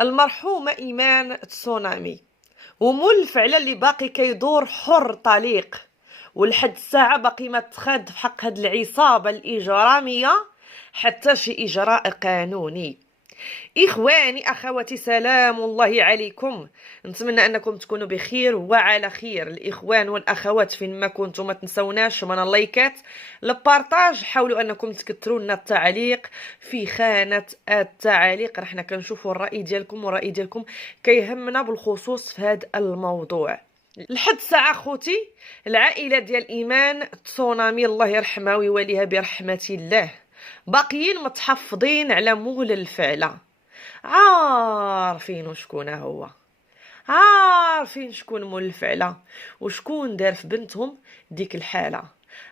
المرحومة إيمان تسونامي، ومول الفعل اللي باقي كيدور حر طليق، ولحد الساعة باقي ما تخاد في حق هاد العصابة الإجرامية حتى شي إجراء قانوني. إخواني أخواتي، سلام الله عليكم. نتمنى أنكم تكونوا بخير وعلى خير. الإخوان والأخوات فين ما كنتم ما تنسوناش من اللايكات، البارطاج. حاولوا أنكم تكثروا لنا التعليق في خانة التعليق، رحنا كنشوفوا الرأي ديالكم، والرأي ديالكم كيهمنا بالخصوص في هذا الموضوع. لحد ساعة خوتي العائلة ديال إيمان تسونامي الله يرحمها ويوليها برحمة الله باقيين متحفظين على مول الفعلة، عارفين شكون هو، عارفين شكون مول الفعلة وشكون دار في بنتهم ديك الحالة،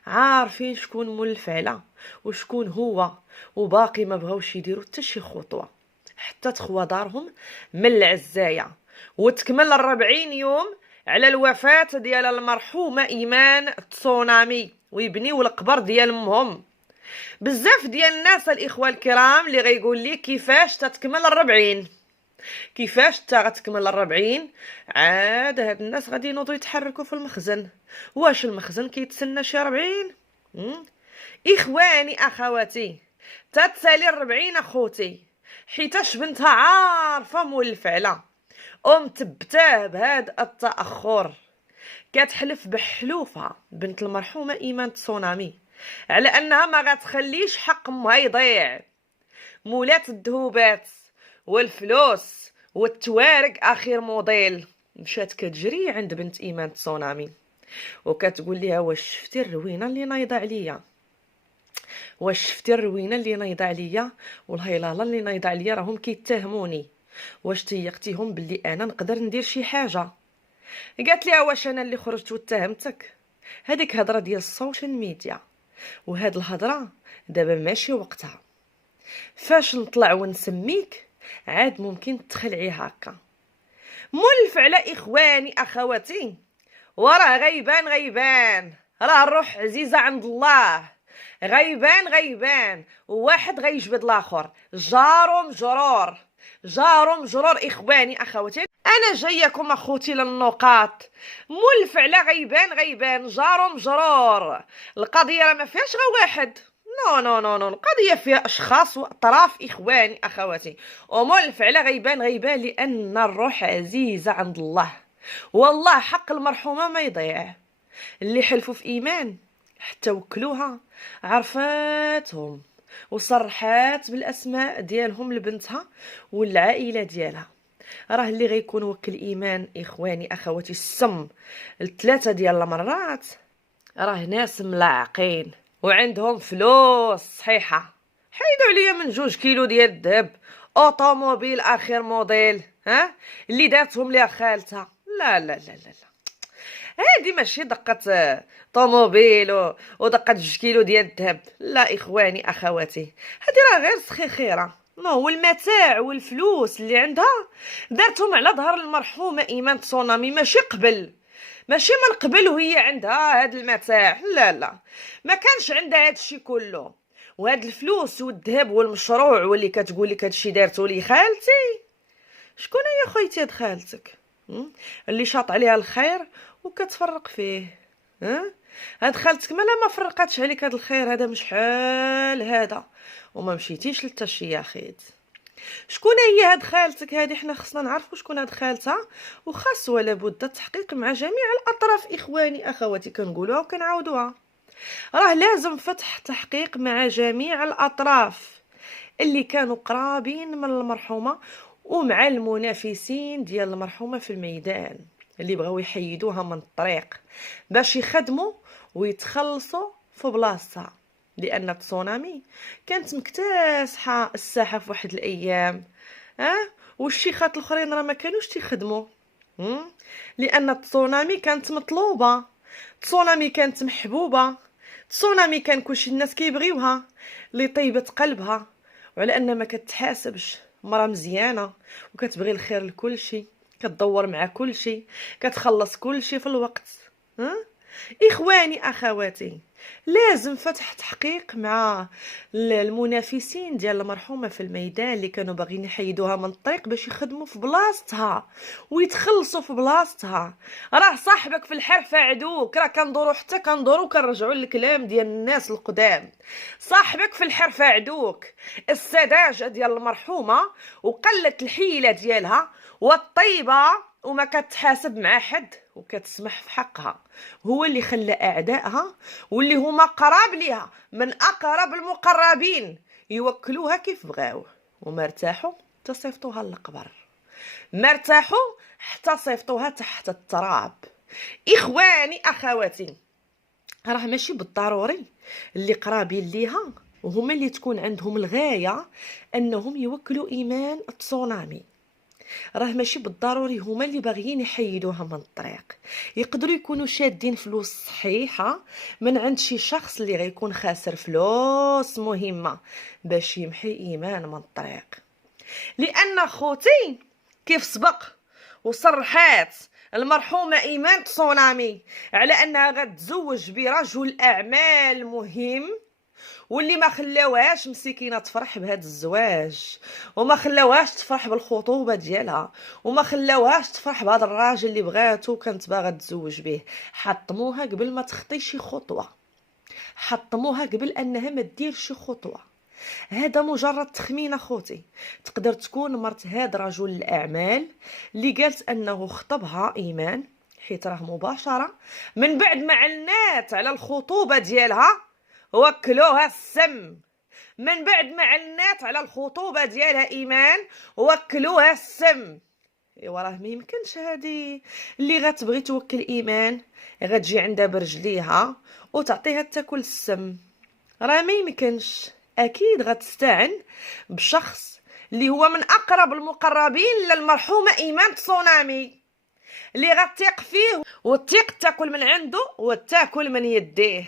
عارفين شكون مول الفعلة وشكون هو، وباقي ما بغاوش يديروا حتى شي خطوة حتى تخوى دارهم من العزاية. وتكمل 40 يوم على الوفاة ديال المرحومة إيمان تسونامي ويبنيو القبر ديال امهم. بزاف ديال الناس الاخوه الكرام اللي غيقول لي كيفاش تتكمل 40، كيفاش تا غتكمل 40؟ عاد هاد الناس غادي ينوضوا يتحركوا في المخزن. واش المخزن كيتسنى شي 40؟ اخواني اخواتي، تتسالي 40 اخوتي، حيتاش بنتها عارفه مول الفعله ومتبتاه بهاد التاخر. كتحلف بحلوفها بنت المرحومه ايمان تسونامي على انها ما غتخليش حق امها يضيع. مولات الذهوبات والفلوس والتوارق اخر موديل مشات كتجري عند بنت ايمان تسونامي وكتقول لها واش شفتي الروينه اللي نايضه عليا، واش شفتي الروينه اللي نايضه عليا والهيلاله اللي نايضه عليا، راهم كيتهموني، واش تيقتيهم باللي انا نقدر ندير شي حاجه؟ قالت لها واش انا اللي خرجت واتهمتك؟ هذيك هضره ديال السوشيال ميديا، وهاد الهضره دابا ماشي وقتها. فاش نطلع ونسميك عاد ممكن تخلعي هكا. مول الفعله اخواني اخواتي، وراه غيبان غيبان، راه الروح عزيزه عند الله، غيبان غيبان، وواحد غيجبد الاخر، جارو مجرور، جارو مجرور. اخواني اخواتي، انا جايكم اخوتي للنقاط. مول الفعله غيبان غيبان، جارو مجرور. القضيه راه ما فيهاش غير واحد، نو نو نو نو، القضيه فيها اشخاص واطراف. اخواني اخواتي، ومول الفعله غيبان غيبان لان الروح عزيزه عند الله، والله حق المرحومه ما يضيع. اللي حلفوا في ايمان حتى وكلوها عرفاتهم وصرحات بالاسماء ديالهم لبنتها والعائله ديالها. راه اللي غيكون وكل ايمان اخواني اخواتي السم الثلاثه ديال المرات راه ناس ملاعقين وعندهم فلوس صحيحه. حيدوا عليا من 2 كيلو ديال الذهب، اوطوموبيل اخر موديل، ها اللي داتهم ليها خالتها. لا لا لا لا لا، هادي ماشي دقة طوموبيل ودقة 2 كيلو ديال الذهب. لا اخواني اخواتي، هادي راه غير سخيخيره. ما هو المتاع والفلوس اللي عندها دارتهم على ظهر المرحومه ايمان تسونامي، ماشي قبل، ماشي من قبل وهي عندها هاد المتاع. لا لا، ما كانش عندها هاد الشيء كله، وهاد الفلوس والذهب والمشروع واللي كتقول لك هادشي دارتو لي خالتي. شكون هي خويتي هاد خالتك اللي شاط عليها الخير وكتفرق فيه؟ هاد خالتك مالا ما فرقاتش عليك هاد الخير هذا من شحال هذا وما مشيتيش لتا شي يا خيت. شكون هي هاد خالتك هادي؟ حنا خصنا نعرفوا شكون هاد خالتها، وخاص ولا بد التحقيق مع جميع الاطراف. اخواني اخواتي، كنقولوها وكنعاودوها، راه لازم فتح تحقيق مع جميع الاطراف اللي كانوا قرابين من المرحومه ومع المنافسين ديال المرحومه في الميدان اللي بغاو يحيدوها من الطريق باش يخدموا ويتخلصوا في بلاصتها. لان تسونامي كانت مكتاسحه الساحه في واحد الايام، والشيخات الاخرين راه ما كانوش تيخدموا. لان تسونامي كانت مطلوبه، تسونامي كانت محبوبه، تسونامي كان كلشي الناس كيبغيوها لطيبه قلبها، وعلى ان ما كتحاسبش، مرا مزيانه وكتبغي الخير لكلشي، كتدور مع كلشي، كتخلص كلشي في الوقت. إخواني أخواتي، لازم فتح تحقيق مع المنافسين ديال المرحومة في الميدان اللي كانوا باغيين يحيدوها من الطريق باش يخدموا في بلاصتها ويتخلصوا في بلاصتها. راه صاحبك في الحرفة عدوك، راه كندورو حتى كندورو كنرجعوا للكلام ديال الناس القدام. صاحبك في الحرفة عدوك. السذاجة ديال المرحومة وقلت الحيلة ديالها والطيبة وما كتحاسب مع حد وكتسمح في حقها، هو اللي خلى اعدائها واللي هما قراب ليها من اقرب المقربين يوكلوها كيف بغاو، وما ارتاحوا تصيفطوها للقبر، ما ارتاحوا حتى صيفطوها تحت التراب. اخواني اخواتي، راه ماشي بالضروري اللي قرابين ليها وهما اللي تكون عندهم الغايه انهم يوكلوا ايمان التسونامي. راه ماشي بالضروري هما اللي باغيين يحيدوها من الطريق، يقدروا يكونوا شادين فلوس صحيحه من عند شي شخص اللي غيكون خاسر فلوس مهمه باش يمحي ايمان من الطريق. لان خوتي كيف سبق وصرحات المرحومه ايمان تسونامي على انها غتزوج برجل اعمال مهم، واللي ما خلاوهاش مسكينه تفرح بهذا الزواج، وما خلاوهاش تفرح بالخطوبه ديالها، وما خلاوهاش تفرح بهذا الراجل اللي بغاتو وكانت باغا تزوج به. حطموها قبل ما تخطي شي خطوه، حطموها قبل انها ما دير شي خطوه. هذا مجرد تخمين اخوتي. تقدر تكون مرت هاد رجل الاعمال اللي قالت انه خطبها ايمان، حيت راه مباشره من بعد ما علنات على الخطوبه ديالها وكلوها السم. من بعد ما علنات على الخطوبه ديالها ايمان وكلوها السم. ايوا راه ما يمكنش هادي اللي غتبغي توكل ايمان غتجي عندها برجليها وتعطيها تاكل السم، راه ما يمكنش. اكيد غتستعن بشخص اللي هو من اقرب المقربين للمرحومه ايمان تسونامي، اللي غتثق فيه وتثق تاكل من عنده وتاكل من يديه،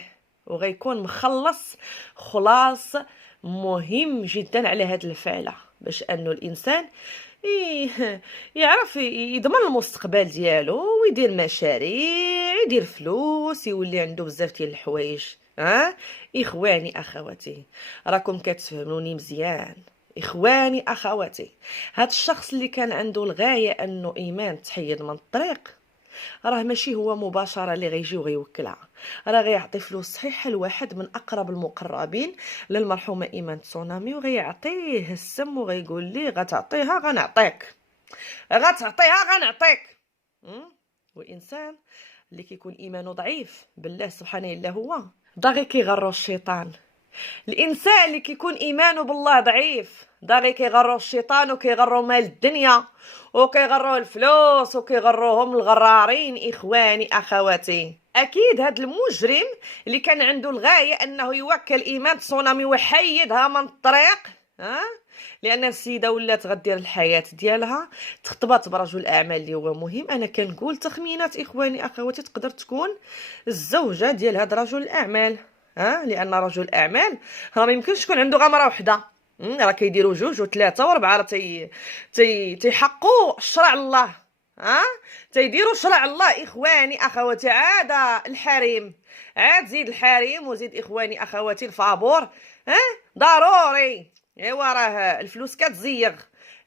وغيكون مخلص خلاص مهم جدا على هاد الفعله باش انه الانسان يعرف يضمن المستقبل ديالو ويدير مشاريع، يدير فلوس، يولي عنده بزاف ديال الحوايج. اخواني اخواتي، راكم كتفهموني مزيان. اخواني اخواتي، هاد الشخص اللي كان عنده الغايه انه ايمان تحيد من الطريق، راه ماشي هو مباشره اللي غيجي وغيوكلها، راه غيعطي فلوس صحيحه لواحد من اقرب المقربين للمرحومه ايمان تسونامي، وغيعطيه السم وغيقول ليه غتعطيها غنعطيك، غتعطيها غنعطيك. والانسان اللي كيكون ايمانه ضعيف بالله سبحانه الا هو داغي كيغرو الشيطان. الانسان اللي كيكون ايمانه بالله ضعيف داغي كيغرو الشيطان وكيغرو مال الدنيا وكيغرو الفلوس وكيغروهم الغرارين. اخواني اخواتي، اكيد هاد المجرم اللي كان عنده الغايه انه يوكل ايمان تسونامي ويحيدها من الطريق، لان السيده ولات غدير الحياه ديالها، تخطبات برجل اعمال اللي هو مهم. انا كنقول تخمينات اخواني اخواتي، تقدر تكون الزوجه ديال هاد رجل الاعمال، لان رجل الاعمال راه ما يمكنش تكون عنده غمره وحده، راه كيديروا جوج وثلاثه وربعه، راه تيحقوا شرع الله، تيديروا شرع الله. اخواني اخواتي، عاد الحريم، عاد زيد الحريم وزيد اخواني اخواتي الفابور، ضروري. ايوا راه الفلوس كتزيغ،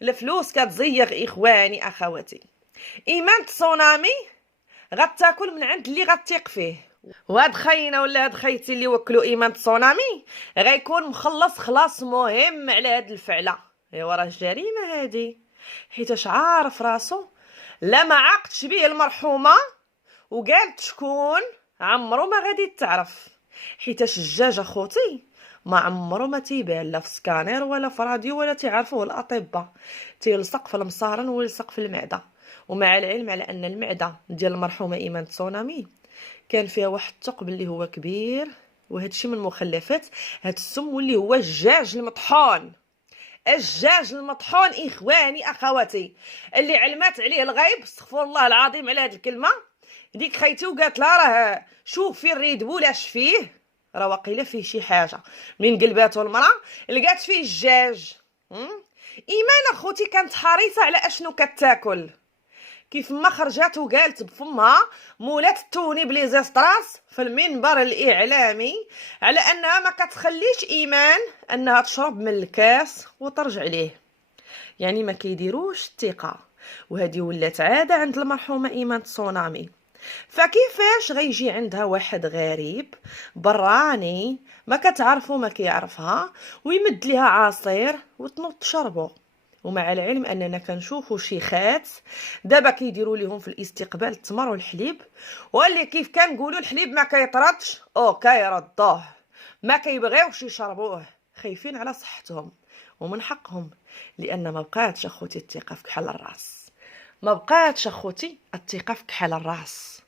الفلوس كتزيغ. اخواني اخواتي، ايمان تسونامي غتاكل من عند اللي غتثق فيه، وهاد خاينه ولا هاد خيتي اللي وكلوا ايمان تسونامي غيكون مخلص خلاص مهم على هاد الفعله. ايوا راه جريمه هادي، حيتاش عارف راسو لا ما عاقتش به المرحومه وقالت شكون عمرو ما غادي تعرف، حيتاش الدجاج اخوتي ما عمرو ما تيبان لا في سكانير ولا في راديو ولا تعرفوه الاطباء، تيلصق في المصارن ويلصق في المعده. ومع العلم على ان المعده ديال المرحومه ايمان تسونامي كان فيها واحد الثقب اللي هو كبير، وهذا الشيء من مخلفات هاد السم واللي هو الدجاج المطحون. الدجاج المطحون اخواني اخواتي اللي علمات عليه الغيب، استغفر الله العظيم على هاد الكلمه، ديك خيتي وقالت لها راه شوف في الريد بول اش فيه، راه واقيلا فيه شي حاجه من قلباتو المراه لقات فيه الدجاج. ايمان اخوتي كانت حريصه على اشنو كتاكل، كيف ما خرجات وقالت بفمها مولات توني بليزيستراس في المنبر الاعلامي على انها ما كتخليش ايمان انها تشرب من الكاس وترجع ليه، يعني ما كيديروش الثقه. وهذه ولات عاده عند المرحومه ايمان تسونامي. فكيفاش غيجي عندها واحد غريب براني ما كتعرفو ما كيعرفها ويمد ليها عصير وتنوض تشربو؟ ومع العلم اننا كنشوفوا شيخات دابا كيديروا ليهم في الاستقبال التمر والحليب، واللي كيف كنقولوا الحليب ما كيطردش او كيردوه، ما كيبغيوش يشربوه، خايفين على صحتهم. ومن حقهم، لان ما بقاتش اخوتي الثقه في كحل الراس، ما بقاتش اخوتي الثقه في كحل الراس.